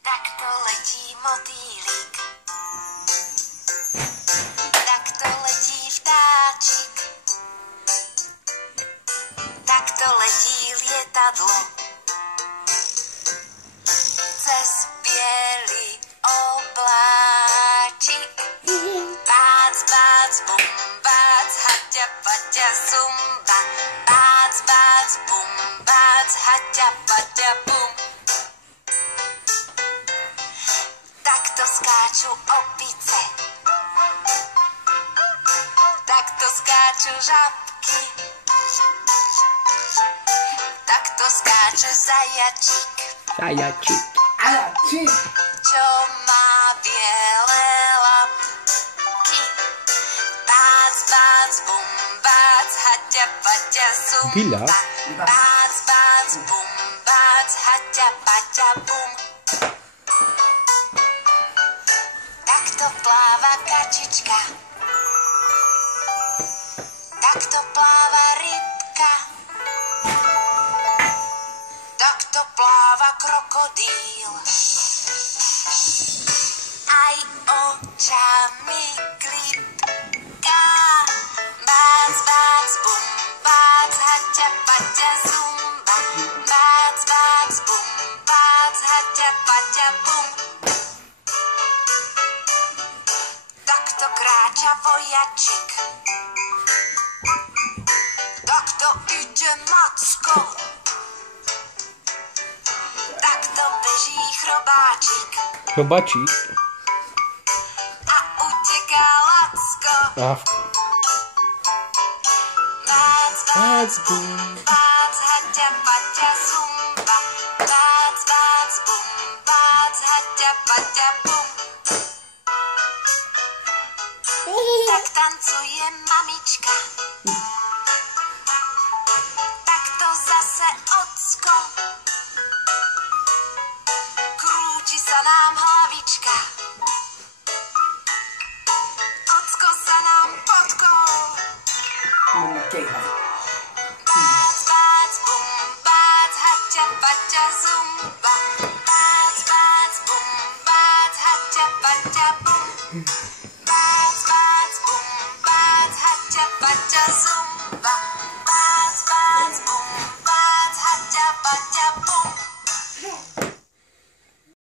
Takto letí motýlik, takto letí vtáčik, takto letí lietadlo cez biely obláčik. Bác, bác, bum, bác, haťa, paťa, zumba. Bác, bác, bum, bác, haťa, paťa, bum. Takto skáču opice, takto skáču žabky, takto skáče zajačík, čo má biele labky. Bác, bác, bum, bác, haťa, paťa, zumba. Bác, bác, bum, bác, haťa, paťa, bum. Takto pláva kačička, takto pláva rybka, takto pláva krokodíl. Aj očami klipká. Bác, bác, bum, bác, haťa, paťa, zumba. Bác, bác, bum, bác, haťa, paťa, bum. Takto kráča vojačik, takto ide Macko, takto beží chrobáčik a uteká Lacko. Bác, bác, bum, bác, haťa, paťa, zumba. Bác, bác, bum, bác, haťa, paťa, bum. Tak tancuje mamička, takto zase ocko, krúti sa nám hlavička, ocko sa nám potkou.